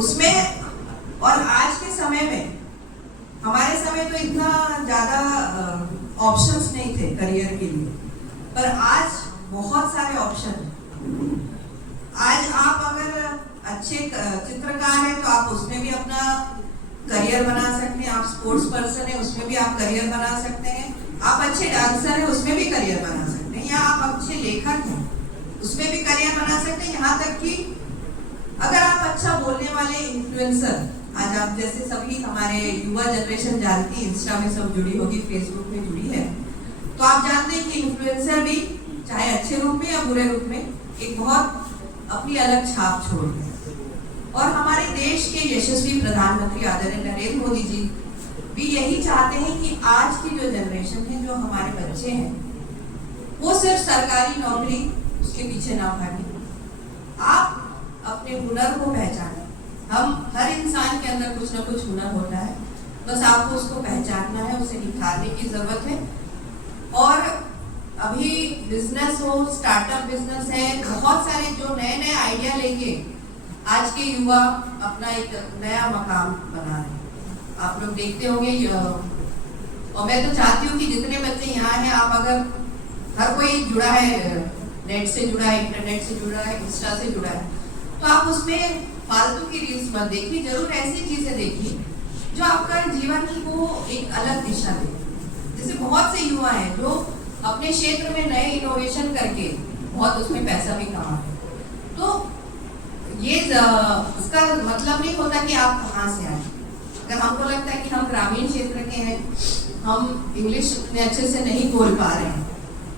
उसमें और आज के समय में, हमारे समय तो इतना ज्यादा ऑप्शंस नहीं थे करियर के लिए, पर आज बहुत सारे ऑप्शन हैं। आज आप अगर अच्छे चित्रकार हैं तो आप उसमें भी अपना करियर बना सकते हैं, आप स्पोर्ट्स पर्सन हैं उसमें भी आप करियर बना सकते हैं, आप अच्छे डांसर हैं उसमें भी करियर बना सकते हैं, या आप अच्छे लेखक हैं उसमें भी करियर बना सकते हैं। यहाँ तक कि अगर आप अच्छा बोलने वाले इन्फ्लुएंसर, आज आप जैसे सभी हमारे युवा जनरेशन जानती है, इंस्टा में सब जुड़ी होगी, फेसबुक में जुड़ी है, तो आप जानते हैं कि इन्फ्लुएंसर भी चाहे अच्छे रूप में या बुरे रूप में एक बहुत अपनी अलग छाप छोड़ते हैं। और हमारे देश के यशस्वी प्रधानमंत्री आदरणीय नरेंद्र मोदी जी भी यही चाहते हैं कि आज की जो जनरेशन है, जो हमारे बच्चे हैं, वो सिर्फ सरकारी नौकरी उसके पीछे ना भागे, आप अपने हुनर को पहचानें। हम हर इंसान के अंदर कुछ ना कुछ हुनर होता है, बस आपको उसको पहचानना है, उसे निखारने की जरूरत है। और अभी बिजनेस हो, स्टार्टअप बिजनेस है, बहुत सारे जो नए नए आइडिया लेके आज के युवा अपना एक नया मकाम बना रहे हैं। आप लोग देखते होंगे, और मैं तो चाहती हूँ कि जितने बच्चे यहाँ हैं, आप अगर हर कोई जुड़ा है, नेट से जुड़ा है, इंटरनेट से जुड़ा है, इंस्टा से जुड़ा है, तो आप उसमें फालतू की रील्स मत देखिए, जरूर ऐसी चीजें देखिए जो आपका जीवन को एक अलग दिशा दे। जैसे बहुत से युवा हैं जो अपने क्षेत्र में नए इनोवेशन करके बहुत उसमें पैसा भी कमा रहे हैं। तो ये इसका मतलब नहीं होता कि आप कहाँ से आए। अगर हमको लगता है कि हम ग्रामीण क्षेत्र के हैं, हम इंग्लिश इतने अच्छे से नहीं बोल पा रहे हैं,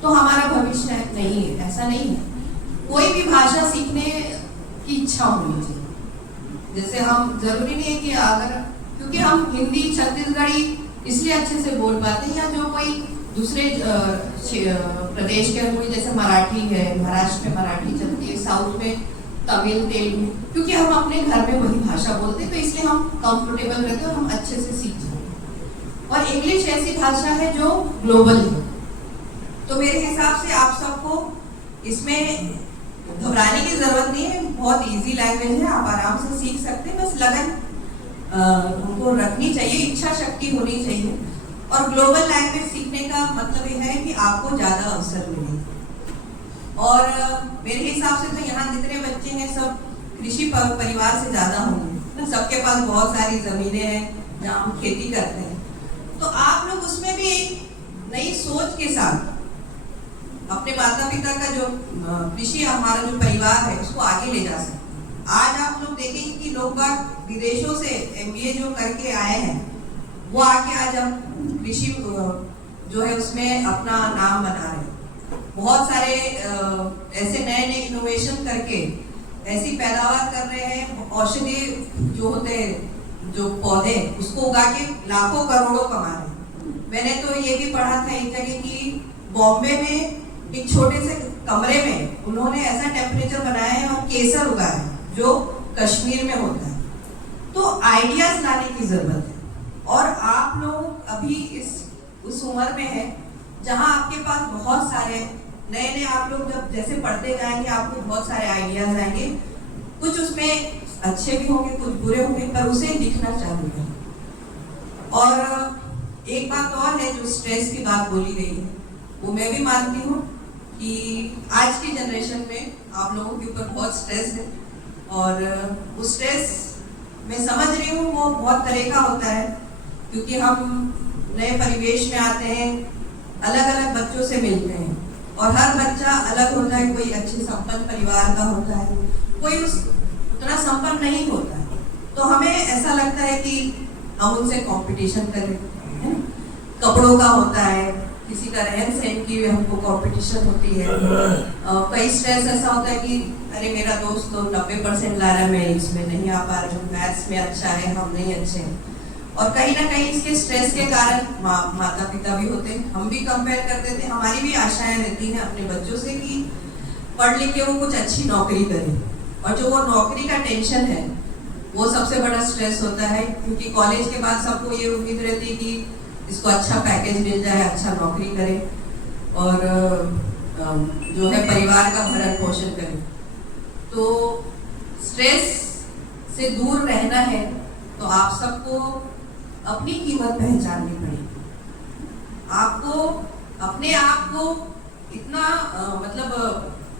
तो हमारा भविष्य नहीं है, ऐसा नहीं है। कोई भी भाषा सीखने की इच्छा होनी चाहिए। जैसे हम जरूरी नहीं है कि अगर, क्योंकि हम हिंदी छत्तीसगढ़ी इसलिए अच्छे से बोल पाते हैं, या जो कोई दूसरे प्रदेश के अंदर, जैसे मराठी है, महाराष्ट्र में मराठी चलती है, साउथ में तमिल, तेलुगु, क्योंकि हम अपने घर में वही भाषा बोलते हैं, तो इसलिए हम कंफर्टेबल रहते हैं और हम अच्छे से सीख जाते हैं। और इंग्लिश ऐसी भाषा है जो ग्लोबल है, तो मेरे हिसाब से आप सबको इसमें घबराने की जरूरत नहीं है, बहुत इजी लैंग्वेज है, आप आराम से सीख सकते हैं, बस लगन उनको रखनी चाहिए, इच्छा शक्ति होनी चाहिए। और ग्लोबल लैंग्वेज सीखने का मतलब यह है कि आपको ज्यादा अवसर मिले। और मेरे हिसाब से तो यहाँ जितने बच्चे हैं सब कृषि परिवार से ज्यादा होंगे, सबके पास बहुत सारी जमीनें हैं जहाँ हम खेती करते हैं, तो आप लोग उसमें भी एक नई सोच के साथ अपने माता पिता का जो कृषि, हमारा जो परिवार है, उसको आगे ले जा सकते हैं। आज आप लोग देखेंगे कि लोग बाग विदेशों से MBA जो करके आए हैं, वो आके आज हम कृषि जो है उसमें अपना नाम बना रहे हैं। बहुत सारे ऐसे नए नए इनोवेशन करके ऐसी पैदावार कर रहे हैं, औषधि जो होते हैं, जो पौधे, उसको उगा के लाखों करोड़ों कमा रहे हैं। मैंने तो ये भी पढ़ा था एक जगह कि बॉम्बे में एक छोटे से कमरे में उन्होंने ऐसा टेम्परेचर बनाया है और केसर उगाया है जो कश्मीर में होता है। तो आइडियाज लाने की जरूरत है, और आप लोग अभी उस उम्र में है जहां आपके पास बहुत सारे नए नए, आप लोग जब जैसे पढ़ते जाएंगे आपको बहुत सारे आइडियाज आएंगे, कुछ उसमें अच्छे भी होंगे, कुछ बुरे होंगे, पर उसे लिखना चालू करें। और एक बात और है, जो स्ट्रेस की बात बोली गई है, वो मैं भी मानती हूँ कि आज की जनरेशन में आप लोगों के ऊपर बहुत स्ट्रेस है, और उस स्ट्रेस मैं समझ रही हूँ वो बहुत तरह का होता है, क्योंकि हम नए परिवेश में आते हैं, अलग अलग बच्चों से मिलते हैं, और हर बच्चा अलग होता है। कोई अच्छे संपन्न परिवार का होता है, कोई उतना संपन्न नहीं होता है, तो हमें ऐसा लगता है कि हम उनसे कंपटीशन करें, है? कपड़ों का होता है, किसी का रहन सहन की हमको कंपटीशन होती है। कई स्ट्रेस ऐसा होता है कि अरे मेरा दोस्त तो 90% ला रहा है, मैं इसमें नहीं आ पा रही हूँ, मैथ्स में अच्छा है, हम नहीं अच्छे हैं। और कहीं ना कहीं इसके स्ट्रेस के कारण माता पिता भी होते हैं, हम भी कंपेयर करते थे, हमारी भी आशाएं रहती हैं अपने बच्चों से कि पढ़ लिख के वो कुछ अच्छी नौकरी करें, और जो वो नौकरी का टेंशन है वो सबसे बड़ा स्ट्रेस होता है, क्योंकि कॉलेज के बाद सबको ये उम्मीद रहती है कि इसको अच्छा पैकेज मिल जाए, अच्छा नौकरी करे, और जो है परिवार का भरण पोषण करे। तो स्ट्रेस से दूर रहना है तो आप सबको अपनी कीमत पहचाननी पड़ेगी। आपको अपने आप को इतना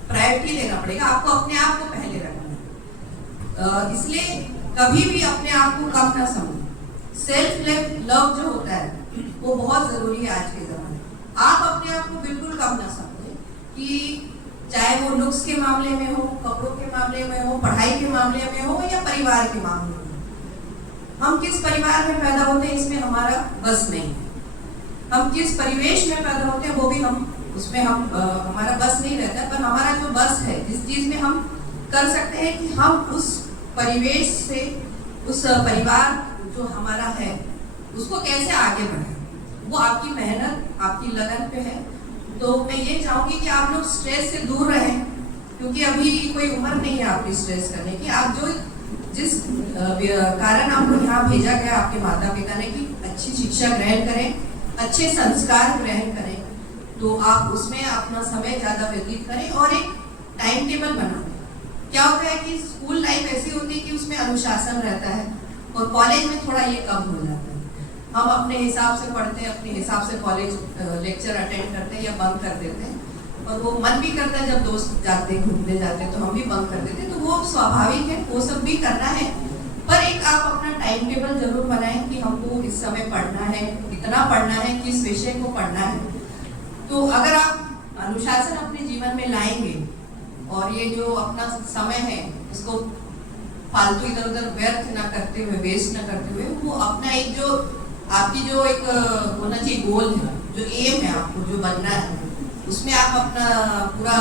प्रायोरिटी देना पड़ेगा। आपको अपने आप को पहले रखना है। इसलिए कभी भी अपने आप को कम ना समझो। सेल्फ लव जो होता है वो बहुत जरूरी है आज के जमाने में। आप अपने आप को बिल्कुल कम ना समझें कि चाहे वो लुक्स के मामले में हो, कपड़ों के मामले में हो, पढ़ाई के मामले में हो या परिवार के मामले में हो। हम किस परिवार में पैदा होते हैं इसमें हमारा बस नहीं है। हम किस परिवेश में पैदा होते हैं वो भी हमारा बस नहीं रहता है। पर हमारा जो बस है, जिस चीज में हम कर सकते हैं कि हम उस परिवेश से, उस परिवार जो हमारा है उसको कैसे आगे बढ़ाएं, वो आपकी मेहनत, आपकी लगन पे है। तो मैं ये चाहूंगी कि आप लोग स्ट्रेस से दूर रहें, क्योंकि अभी कोई उम्र नहीं है आपकी स्ट्रेस करने की। आप जिस कारण आपको यहाँ भेजा गया आपके माता पिता ने कि अच्छी शिक्षा ग्रहण करें, अच्छे संस्कार ग्रहण करें, तो आप उसमें अपना समय ज्यादा व्यतीत करें और एक टाइम टेबल बनाएं। क्या होता है कि स्कूल लाइफ ऐसी होती है कि उसमें अनुशासन रहता है और कॉलेज में थोड़ा ये कम हो जाता है। हम अपने हिसाब से पढ़ते हैं, अपने हिसाब से कॉलेज लेक्चर अटेंड करते हैं या बंक कर देते हैं, और वो मन भी करता है जब दोस्त जाते घूमने जाते हैं तो हम भी बंक कर देते हैं। तो वो स्वाभाविक है, वो सब भी करना है, पर एक आप अपना टाइम टेबल जरूर बनाएं कि हमको इस समय पढ़ना है, इतना पढ़ना है, किस विषय को पढ़ना है। तो अगर आप अनुशासन अपने जीवन में लाएंगे और ये जो अपना समय है इसको फालतू इधर उधर व्यर्थ ना करते हुए, वेस्ट ना करते हुए, वो अपना एक जो आपकी जो एक होना चाहिए गोल है, जो एम है, आपको जो बनना है, उसमें आप अपना पूरा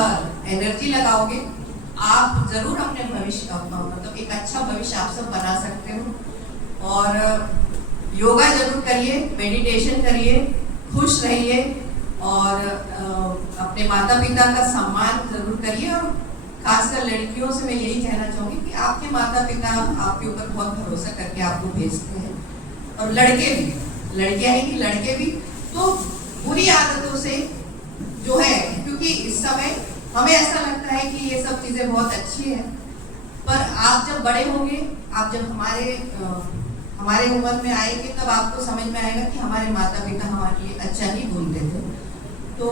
एनर्जी लगाओगे, आप जरूर अपने भविष्य एक अच्छा भविष्य आप सब बना सकते हो। और योगा जरूर करिए, मेडिटेशन करिए, खुश रहिए और अपने माता पिता का सम्मान जरूर करिए। और खासकर लड़कियों से मैं यही कहना चाहूंगी कि आपके माता पिता आपके ऊपर बहुत भरोसा करके आपको भेजते हैं, और लड़के भी, लड़कियां ही कि लड़के भी, तो बुरी आदतों से जो है, क्योंकि इस समय हमें ऐसा लगता है कि ये सब चीजें बहुत अच्छी है, पर आप जब बड़े होंगे, आप जब हमारे उम्र में आएंगे, तब आपको समझ में आएगा कि हमारे माता पिता हमारे लिए अच्छा ही बोलते थे। तो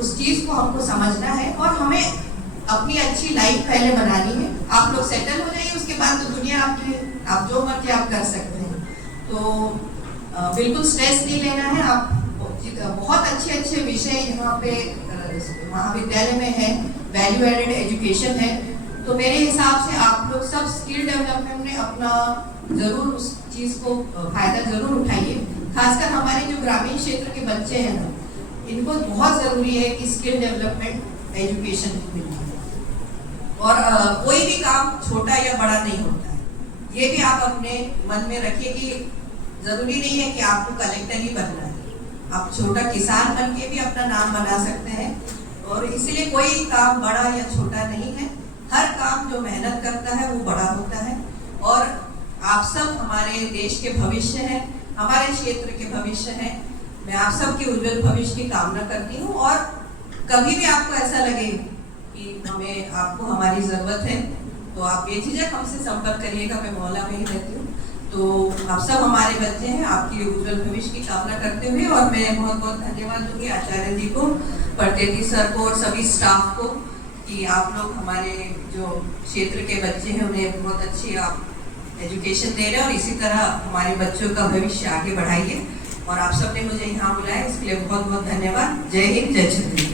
उस चीज को हमको समझना है और हमें अपनी अच्छी लाइफ पहले बनानी है। आप लोग सेटल हो जाइए, उसके बाद तो दुनिया आप जो मर्जी आप कर सकते हैं। तो बिल्कुल स्ट्रेस नहीं लेना है। आप बहुत अच्छे विषय यहाँ पे महाविद्यालय में है, वैल्यू एडेड एजुकेशन है। तो मेरे हिसाब से आप लोग सब स्किल डेवलपमेंट में अपना जरूर उस चीज को फायदा जरूर उठाइए। खासकर हमारे जो ग्रामीण क्षेत्र के बच्चे हैं ना, इनको बहुत जरूरी है कि स्किल डेवलपमेंट एजुकेशन मिले। और कोई भी काम छोटा या बड़ा नहीं होता है, ये भी आप अपने मन में रखिए कि जरूरी नहीं है कि आपको कलेक्टर ही बनना है। आप छोटा किसान बन के भी अपना नाम बना सकते हैं। और इसलिए कोई काम बड़ा या छोटा नहीं है, हर काम जो मेहनत करता है वो बड़ा होता है। और आप सब हमारे देश के भविष्य हैं, हमारे क्षेत्र के भविष्य हैं। मैं आप सबके उज्जवल भविष्य की कामना करती हूँ। और कभी भी आपको ऐसा लगे कि आपको हमारी जरूरत है, तो आप बेझिझक हमसे संपर्क करिएगा। मैं मौला में ही रहती हूँ। तो आप सब हमारे बच्चे हैं, आपकी उज्जवल भविष्य की कामना करते हुए, और मैं बहुत बहुत धन्यवाद दूंगी आचार्य जी को, परतेती सर को और सभी स्टाफ को कि आप लोग हमारे जो क्षेत्र के बच्चे हैं उन्हें बहुत अच्छी आप एजुकेशन दे रहे हैं, और इसी तरह हमारे बच्चों का भविष्य आगे बढ़ाइए। और आप सबने मुझे यहाँ बुलाया, इसके लिए बहुत बहुत धन्यवाद। जय हिंद, जय छत्तीसगढ़।